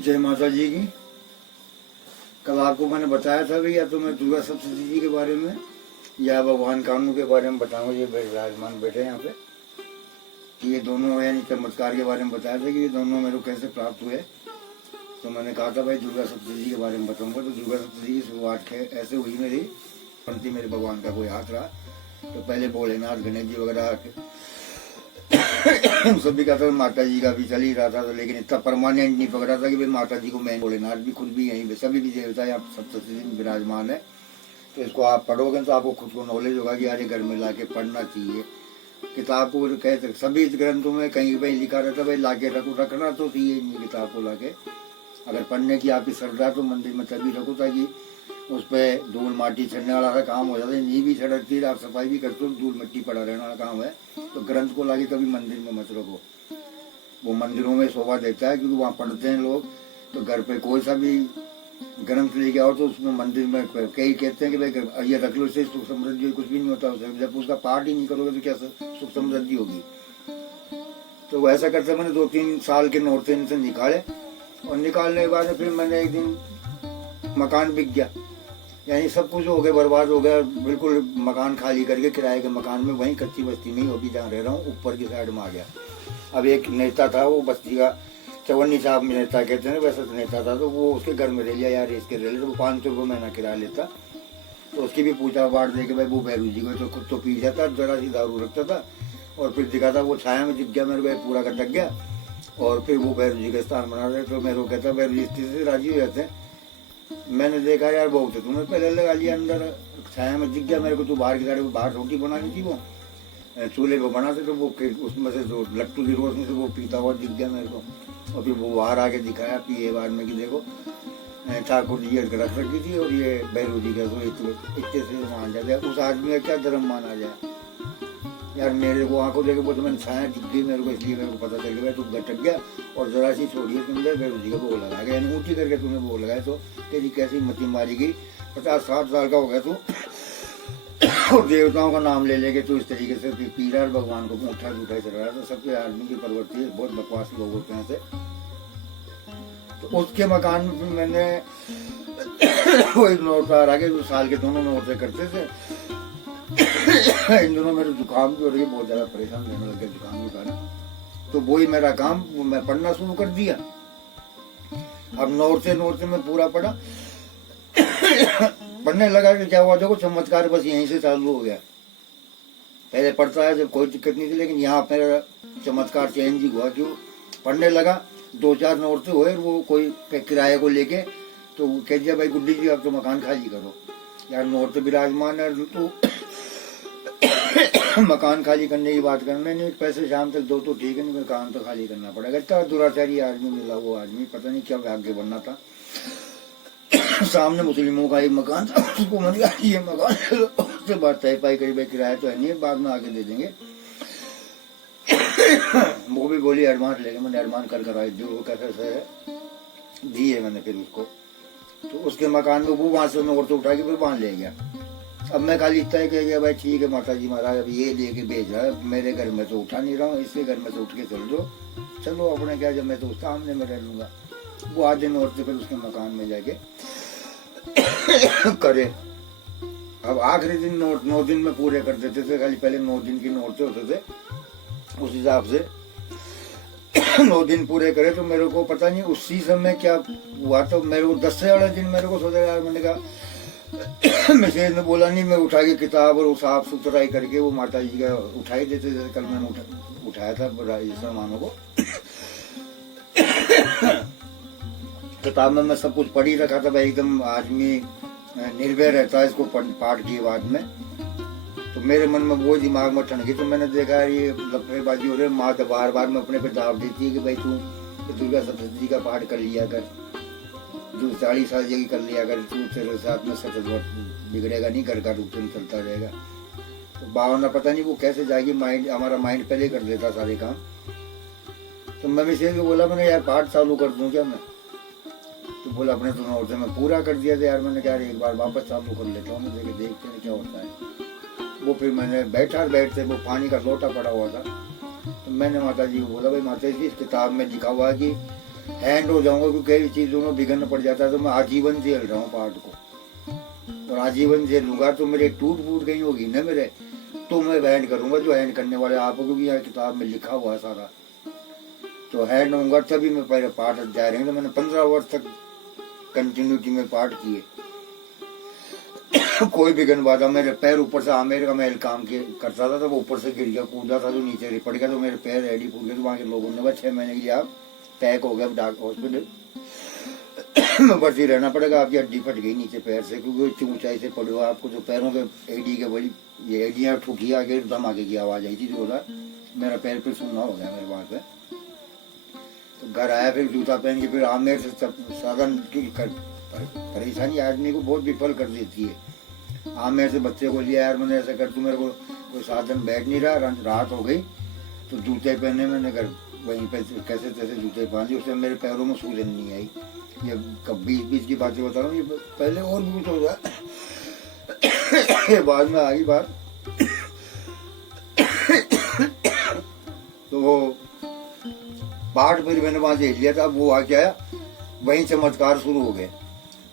जय माता जी की। कल आपको मैंने बताया था भैया तो मैं दुर्गा सप्तशती जी के बारे में या भगवान कानू के बारे में बताऊंगा। ये विराजमान बैठे यहाँ पे, ये दोनों यानी चमत्कार के बारे में बताया था कि ये दोनों मेरे को कैसे प्राप्त हुए। तो मैंने कहा था भाई दुर्गा सप्तशती जी के बारे में बताऊंगा। तो दुर्गा सप्तशती की शुरुआत ऐसे हुई मेरी पंथी, मेरे भगवान का कोई हाथ रहा। तो पहले भोलेनाथ गणेश जी वगैरह सभी का था, माता जी का भी चल ही रहा था। तो लेकिन इतना परमानेंट नहीं पकड़ा था कि भाई माता जी को मैं, भोलेनाथ भी खुद भी यहीं पे, सभी भी देवता यहाँ सप्तशती में विराजमान है। तो इसको आप पढ़ोगे तो आपको खुद को नॉलेज होगा कि यार घर में लाके पढ़ना चाहिए। किताब को कहते सभी ग्रंथों में कहीं कहीं लिखा रहता भाई लाके रखना तो चाहिए इन किताब को लाके। अगर पढ़ने की आपकी श्रद्धा तो मंदिर में तभी रखो ताकि उस पर धूल माटी चढ़ने वाला का काम हो जाता है। नी भी सड़कती है, आप सफाई भी करते हो, धूल मिट्टी पड़ा रहने वाला काम है। तो ग्रंथ को लाके कभी मंदिर में मत रखो। वो मंदिरों में शोभा देता है क्योंकि वहाँ पढ़ते हैं लोग। तो घर पे कोई सा भी ग्रंथ लेके आओ तो उसमें मंदिर में कई कहते हैं कि भाई ये रख लो, इससे सुख समृद्धि कुछ भी नहीं होता। जब उसका पाठ ही नहीं करोगे तो क्या सुख समृद्धि होगी। तो वैसा करते मैंने 2-3 साल के नोट से निकाले, और निकालने के बाद फिर मैंने एक दिन मकान बिक गया, यानी सब कुछ हो गया, बर्बाद हो गया बिल्कुल। मकान खाली करके किराए के मकान में वहीं कच्ची बस्ती में ही अभी जहाँ रह रहा हूँ ऊपर की साइड में आ गया। अब एक नेता था वो बस्ती का, चवन्नी साहब नेता कहते हैं, वैसा तो नेता था। तो वो उसके घर में रह लिया यार, इसके रह लिया। तो वो 500 रुपये महीना किराया लेता। तो उसकी भी पूजा पाठ दे के भाई वो भैरू जी को तो खुद तो पी जाता, जरा सी दारू रखता था और फिर दिखाता। वो छाया में दिख गया मेरे को, पूरा का टक गया। और फिर वो भैरू जी का स्थान बना रहे। तो मेरे को कहता भैरू जी से राजी हो जाते हैं। मैंने देखा यार बहुत है, तुम्हें पहले लगा लिया अंदर, छाया में दिख गया मेरे को। तो बाहर की साइड बाहर रोटी बनानी थी, वो चूल्हे को बनाते तो वो उसमें से जो लट्टू की रोशनी से वो पीता हुआ दिख गया मेरे को। और फिर वो बाहर आके दिखाया पिए बाद में कि देखो ठाकुर जी रख रखी थी और ये भैरू जी का तो इतने से मान जाए। उस आदमी का क्या धर्म माना जाए यार। मेरे को आंखों देखे वो तो मैंने छाया दिख गई मेरे को, इसलिए मेरे को पता चल गया। तू गटक गया और जरा सी छोड़िए तुमने भैरू जी का भोग लगा गया, यानी ऊँची करके तुम्हें भोग लगाया। तो तेरी कैसी मती मारी गई, 50-60 साल का हो गया तू और देवताओं का नाम ले लेके तू इस तरीके से पी रहा है, भगवान को उठा चल रहा है। तो सबके आदमी की प्रवृत्ति है, बहुत बकवास लोग होते हैं ऐसे। तो उसके मकान में मैंने वही नोटदार आगे जो साल के दोनों नोट करते थे। इन दोनों मेरे जुकाम भी हो रही है, बहुत ज्यादा परेशान रहने लग गया जुकाम के कारण। तो वही मेरा काम, मैं पढ़ना शुरू कर दिया। अब नोट से मैं पूरा पढ़ा पढ़ने लगा कि क्या हुआ देखो चमत्कार बस यहीं से चालू हो गया। पहले पढ़ता है जब कोई दिक्कत नहीं थी, लेकिन यहाँ मेरा चमत्कार चेंज ही हुआ। क्यों पढ़ने लगा, 2-4 नोट से हुए। वो कोई किराए को लेके तो कह दिया भाई गुड्डी जी अब तो मकान खाली करो। यार नोट तो विराजमान है, तो मकान खाली करने की बात करना नहीं, पैसे शाम तक दो तो ठीक है, नहीं मकान तो खाली करना पड़ेगा। इतना दुराचारी आदमी मिला वो आदमी, पता नहीं क्या भाग्य बनना था। सामने मुस्लिमों का एक मकान था, उसको मैंने कहा ये मकान उससे बात तय पाई करी भाई किराया तो है नहीं, बाद में आके दे देंगे। वो भी बोली एडवांस लेके, मैंने एडवांस कर आई जो कैसे दिए मैंने फिर उसको। तो उसके मकान में वो वहां से नोट तो उठा के फिर वहां ले गया। अब मैं खाली इतना ही कह गया भाई ठीक है माता जी महाराज अब ये लेके भेज रहा है, मेरे घर में तो उठा नहीं रहा हूँ, इसके घर में तो उठ के चल दो, चलो अपने क्या, जब मैं तो सामने में रह लूंगा। वो आधे नोट से फिर उसके मकान में जाके करे। अब आखिरी दिन 9 दिन में पूरे कर देते थे, खाली पहले 9 दिन की नोट होते थे, उस हिसाब से 9 दिन पूरे करे। तो मेरे को पता नहीं उसी समय क्या हुआ, तो मेरे को 10 वाले दिन मेरे को सोचा यार, मैंने कहा मैसेज ने बोला नहीं, मैं उठा के किताब और साफ सुथराई करके वो माता जी का उठाई देते थे। कल मैंने उठाया था सामानों को किताब में मैं सब कुछ पढ़ ही रखा था भाई, एकदम आदमी निर्भय रहता है इसको पाठ किए बाद में। तो मेरे मन में वो दिमाग में ठन गई। तो मैंने देखा ये लफड़ेबाजी हो रही है, माँ तो बार बार में अपने पे दाव देती है कि भाई तू दुर्गा सप्तशती का पाठ कर लिया कर, जो 40 साल जगह कर लिया कर, तू तेरे साथ में सतत बिगड़ेगा नहीं, घर का रूटीन चलता रहेगा। तो भावना पता नहीं वो कैसे जाएगी, माइंड हमारा माइंड पहले कर देता सारे काम। तो मैं मिसेज को बोला मैंने यार पाठ चालू कर दूं क्या मैं, तो बोला अपने तो नोट से मैं पूरा कर दिया था यार। मैंने कहा एक बार वापस चालू कर लेता हूँ, देखते हैं क्या होता है। वो फिर मैंने बैठते वो पानी का लोटा पड़ा हुआ था। तो मैंने माता जी को बोला भाई माता जी इस किताब में लिखा हुआ है कि हैंड हो जाऊंगा, क्योंकि कई चीजों में बिगड़ना पड़ जाता है। तो मैं आजीवन झेल रहा हूँ पार्ट को, और आजीवन झेलूंगा तो मेरे टूट फूट गई होगी ना मेरे, तो मैं हैंड करूंगा जो हैंड करने वाले आप हो, क्योंकि यहाँ किताब में लिखा हुआ है सारा। तो हैंड होऊंगा तभी मैं पहले पार्ट जा रहे हैं। तो मैंने 15 वर्ष तक कंटिन्यूटी में पार्ट किए। कोई भी गन बाधा, मेरे पैर ऊपर से आमेर का महल काम करता था, तो वो ऊपर से गिर गया, कूदा था, तो नीचे रिपट गया, तो मेरे पैर रेडी फूट गए। तो वहाँ के लोगों ने 6 महीने के लिए आप पैक हो गया हॉस्पिटल में भर्ती रहना पड़ेगा, आपकी हड्डी फट गई नीचे पैर से, क्योंकि इतनी ऊंचाई से पड़े हो आपको। जो पैरों के एडी के बड़ी ये एडियाँ ठुकी आगे धमाके की आवाज आई थी, जो बोला मेरा पैर पे सुनना हो गया मेरे वहाँ पे। तो घर आया, फिर जूता पहन के, फिर आमेर से साधन की परेशानी आदमी को बहुत विफल कर देती है। आमेर से बच्चे को लिया, यार मैंने ऐसा कर, तू मेरे को कोई साधन बैठ नहीं रहा, रात हो गई, तो जूते पहने मैंने घर वहीं पे कैसे तैसे जूते पहने, उससे मेरे पैरों में सूजन नहीं आई। ये कब 20 की बातें बता रहा हूँ, ये पहले और भी कुछ हो जाए बाद में आ गई बात। तो वो पार्ट फिर मैंने वहां से लिया था, वो आके आया, वहीं चमत्कार शुरू हो गए।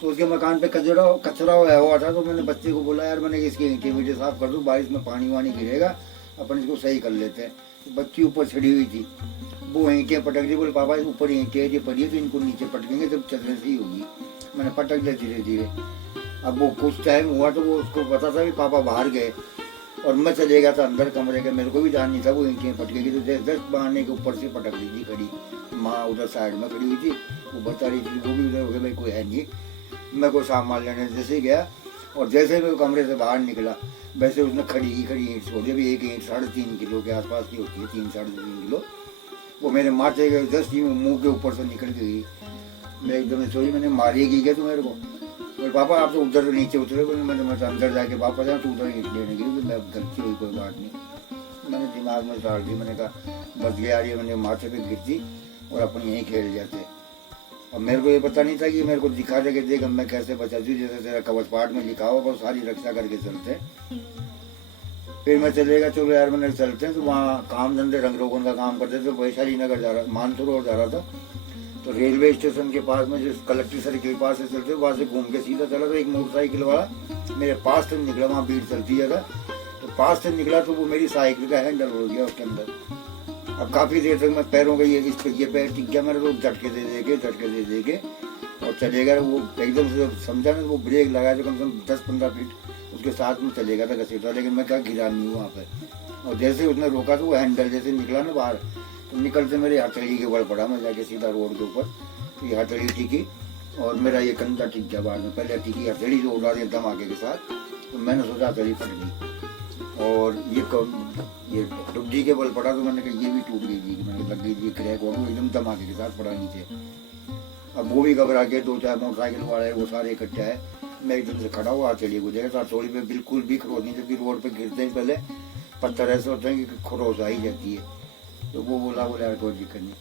तो उसके मकान पे कचरा हुआ था, तो मैंने बच्चे को बोला, यार मैंने इसकी ईंटें वींटें साफ कर दूं, बारिश में पानी वानी गिरेगा, अपन इसको सही कर लेते हैं। तो बच्ची ऊपर चढ़ी हुई थी, वो ईंटें पटक दी, बोले पापा ऊपर ईंटें पड़ी है, तो इनको नीचे पटकेंगे तब चलने सही होगी। मैंने पटक दिया धीरे धीरे। अब वो कुछ टाइम हुआ तो वो उसको पता था कि पापा बाहर गए, और मैं चले गया था अंदर कमरे के, मेरे को भी ध्यान नहीं था वो ईंटें पटकेगी। तो 10 बहाने के ऊपर से पटक दी थी खड़ी, माँ उधर साइड में खड़ी हुई थी, वो बता रही थी, वो भी उधर हो गया, भाई कोई है नहीं। मैं कोई सामान लेने जैसे ही गया, और जैसे मैं कमरे से बाहर निकला, वैसे उसने खड़ी ईंट छोड़ी। अभी एक ईंट 3.5 किलो के आसपास की होती है, 3-3.5 किलो। वो मेरे माथे के जस्ट मुंह के ऊपर से निकल गई। मैं एकदम सोई, मैंने मारिएगी क्या तो मेरे को, बोले पापा आप तो उधर नीचे उतरे, बोले मैं तो अंदर जाके वापस आया, तो उधर ईंट लेने गई, मैं गलती हुई, कोई बात नहीं। मैंने दिमाग में डाल दी, मैंने कहा बच गया यार, ये मैंने माथे पे गिरती और अपन यहीं खेल जाते। अब मेरे को ये पता नहीं था कि मेरे को दिखा दे कि देख मैं कैसे बचा दूँ, जैसे तेरा कवच पाठ में लिखा हुआ, बहुत सारी रक्षा करके चलते। फिर मैं चलेगा, चलो यार मैंने चलते हैं। तो वहाँ काम धंधे रंग रोगन का काम करते थे, वैशाली नगर जा रहा, मानसरोवर जा रहा था। तो रेलवे स्टेशन के पास में जो कलेक्टर सर्किल के पास से चलते, वहाँ से घूम के सीधा चला, तो एक मोटरसाइकिल वाला मेरे पास से निकला, वहाँ भीड़ चलती है, तो पास से निकला, तो वो मेरी साइकिल का हैंडल हो गया उसके अंदर। अब काफी देर तक मैं पैरों का ये पैर टिक गया मेरे, तो झटके दे के और चलेगा। वो एकदम से समझा ना, वो ब्रेक लगाया तो कम से कम 10-15 फीट उसके साथ में चलेगा था घसीटा, लेकिन मैं क्या गिरा नहीं हूँ वहाँ पे। और जैसे उसने रोका तो वो हैंडल जैसे निकला ना बाहर, तो निकलते मेरे हथेली के बल पड़ा, मैं जाके सीधा रोड के ऊपर, तो ये हथेली टिकी और मेरा ये कंधा टिक गया बाद में। पहले टिकी हथेली जो उड़ा दी धमाके के साथ, तो मैंने सोचा हथेली फट गई, और ये डुब्जी के बल पड़ा, तो मैंने कहा ये भी टूट गई जी, मैंने लग गई जी क्रैक, और एकदम धमाके के साथ पड़ा नीचे। अब वो भी घबरा के, 2-4 मोटरसाइकिल वाले वो सारे इकट्ठे है। मैं एकदम से खड़ा हुआ, चलिए गुजरे थोड़ी पे बिल्कुल भी खरोच नहीं, जबकि रोड पे गिरते ही पहले पत्थर ऐसे होते हैं कि खरोच आ ही जाती है। तो वो बोला यार कोई दिक्कत नहीं,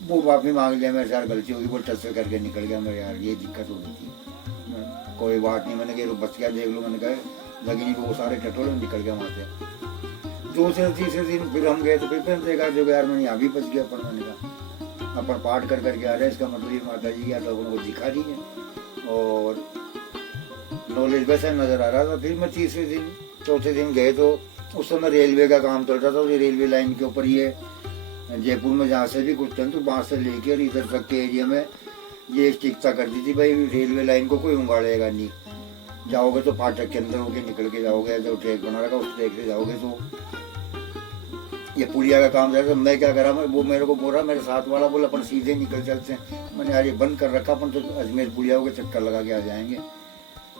वो माफी मांग लिया, मेरे यार गलती होगी, वो टच से करके निकल गया। मेरे यार ये दिक्कत हो गई थी, कोई बात नहीं, मैंने कहा बच गया देख लो, मैंने कहा लगी नहीं, तो वो सारे टटोले निकल गया वहाँ से। 2 से 3 दिन फिर हम गए, तो फिर देखा जो यार मैंने यहाँ भी बच गया, पर मैंने कहा अपन पाठ कर करके आ रहे हैं, इसका मतलब ये माता जी या तो उनको दिखा दी है और नॉलेज वैसा नजर आ रहा था। फिर मैं 3 दिन 4 दिन गए, तो उस समय रेलवे का काम चल रहा था, तो रेलवे लाइन के ऊपर ये जयपुर में जहाँ से भी कुछ टन, तो वहाँ से लेके और इधर तक के एरिया में ये स्टिकता कर दी थी, भाई रेलवे लाइन को कोई उंगाड़ेगा नहीं, जाओगे तो फाटक के अंदर होके निकल के जाओगे, जो ट्रैक बना रखा उस ट्रैक से जाओगे। तो ये पुलिया का काम था। मैं क्या करा, वो मेरे को बोल रहा, मेरे साथ वाला बोला अपन सीधे निकल चलते हैं। मैंने यार ये बंद कर रखा, अपन तो अजमेर पुलिया के चक्कर लगा के आ जाएंगे।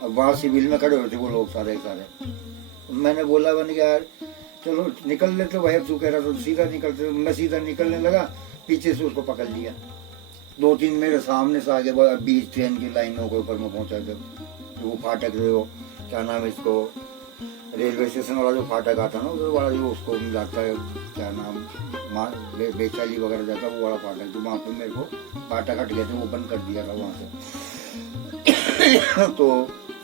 अब वहाँ सिविल में खड़े होते वो लोग सारे। मैंने बोला, मैंने कहा यार चलो निकल लेते भाई, अब तू कह रहा तो सीधा निकलते। मैं सीधा निकलने लगा, पीछे से उसको पकड़ लिया। 2-3 मेरे सामने से आगे 20 ट्रेन की लाइनों के ऊपर में पहुंचा। जब वो फाटक जो क्या नाम है इसको, रेलवे स्टेशन वाला जो फाटक आता ना उधर वाला, जो उसको जाता है क्या नाम, वैशाली वगैरह जाता है वो वाला फाटक, तो वहाँ पे मेरे को फाटक हट गए थे, वो बंद कर दिया था वहाँ से। तो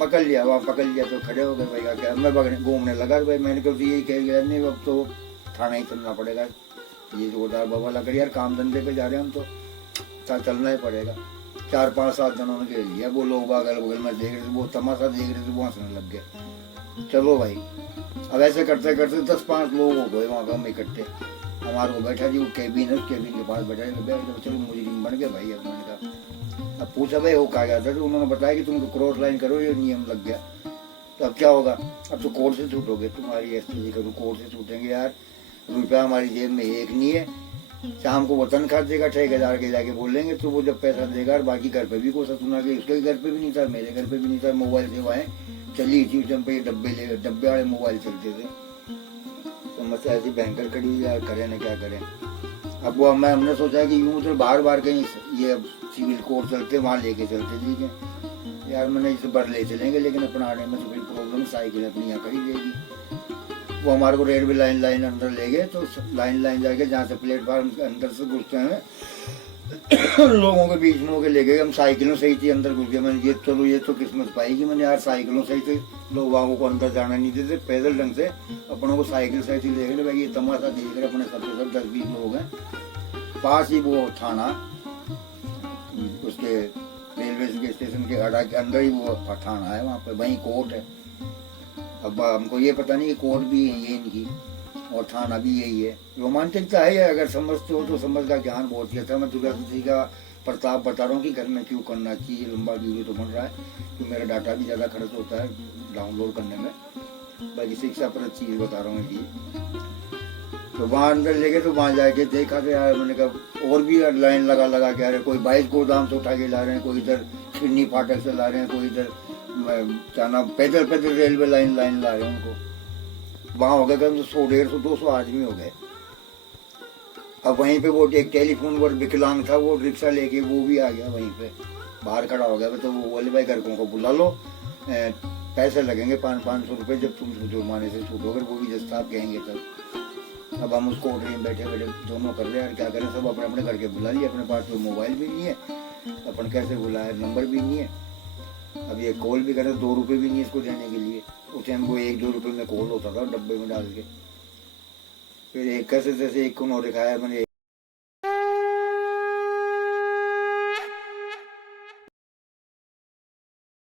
पकड़ लिया, वहाँ पकड़ लिया तो खड़े हो गए भाई, क्या मैं घूमने लगा भाई। मैंने कहा यही कह गया, नहीं अब तो थाना ही चलना पड़ेगा, ये जोरदार बाबा लग रही यार, काम धंधे पे जा रहे हैं हम तो। चलना ही पड़ेगा। 4-5 7 जनों ने घेर लिया, वो लोग अगल बगल में देख रहे थे, वो तमाशा देख रहे थे, वो हंसने लग गए। चलो भाई, अब ऐसे करते करते 10-5 लोग हो गए वहाँ पर हम इकट्ठे। हमारे को बैठा जी, वो केबिन है, केबिन के पास बैठा, चलो मुजरिम बन गए भाई। अब मैंने कहा, अब पूछा भाई वो कहा गया था, तो उन्होंने बताया कि तुमको क्रॉस लाइन करो, ये नियम लग गया। तो अब क्या होगा, अब तो कोर्ट से छूटोगे, तुम्हारी एसटी करो, कोर्ट से छूटेंगे यार। रुपया हमारी जेब में एक नहीं है, शाम को वो तनख्वाह देगा, ठेकेदार के जाके बोलेंगे, तो वो जब पैसा देगा, और बाकी घर पे भी कोसा सुना कि उसके घर पे भी नहीं था, मेरे घर पे भी नहीं था। मोबाइल सेवाएं चली थी उस टाइम पे, डब्बे वाले मोबाइल चलते थे। समस्या ऐसी भयंकर खड़ी हुई यार, करें ना क्या करें। अब वो हमने सोचा कि यूं तो बार बार कहीं ये सिविल कोर्ट चलते, वहाँ लेके चलते, ठीक है यार, मैंने इसे भर ले चलेंगे, लेकिन अपना आने में तो फिर प्रॉब्लम, साइकिल अपनी यहाँ खड़ी देगी। वो हमारे को रेलवे लाइन अंदर ले गए, तो लाइन जाके जहाँ से प्लेटफार्म के अंदर से घुसते हैं लोगों के बीच में होके ले गए। हम साइकिलों से ही थी अंदर घुस गए। मैंने ये चलो, ये तो किस्मत पाई कि मैंने यार साइकिलों से ही थे, लोगों को अंदर जाना नहीं देते, पैदल ढंग से अपनों को साइकिल से ही ले गए। भाई ये तमाशा देख रहे अपने सबके सब 10-20 लोग हैं। पास ही वो थाना, उसके रेलवे स्टेशन के अड्डा के अंदर ही वो थाना है, वहाँ पे वहीं कोर्ट है। अब हमको ये पता नहीं कि कोर्ट भी है ये इनकी, और थाना भी यही है। रोमांचकता है, अगर समझते हो तो समझ का ज्ञान बहुत ही अच्छा। मैं दूरदर्शी का प्रताप बता रहा हूँ कि घर में क्यों करना चाहिए। लंबा वीडियो तो बन रहा है, तो मेरा डाटा भी ज़्यादा खर्च होता है डाउनलोड करने में, बाकी शिक्षा पर चीज़ बता रहा हूँ ये। तो वहाँ अंदर ले गए, तो वहाँ जाके देखा तो यार, मैंने कहा और भी लाइन लगा के आ रहे हैं। कोई 22 गोदाम से उठा के ला रहे हैं, कोई इधर खिरनी फाटक से ला रहे हैं, कोई इधर क्या नाम पैदल रेलवे लाइन ला रहे हैं उनको। वहाँ हो गए कम 100-150-200 आदमी हो गए। अब वहीं पे वो एक टेलीफोन पर विकलांग था, वो रिक्शा लेके वो भी आ गया, वहीं पे बाहर खड़ा हो गया। तो वो बोले भाई घर को बुला लो, पैसे लगेंगे 500 रुपये जब तुम जुर्माने से छूटोगे, वो भी जब आप कहेंगे तब। अब हम उसको ट्रेन बैठे दोनों कर रहे हैं, क्या करें, सब अपने अपने घर के बुला लिए। अपने पास तो मोबाइल भी नहीं है, अपन कैसे बुलाए, नंबर भी नहीं है। अब ये कॉल भी करें, 2 रुपये भी नहीं इसको देने के लिए। उस टाइम वो 1-2 रुपये में कॉल होता था डब्बे में डाल के। फिर एक कैसे जैसे एक को दिखाया मैंने,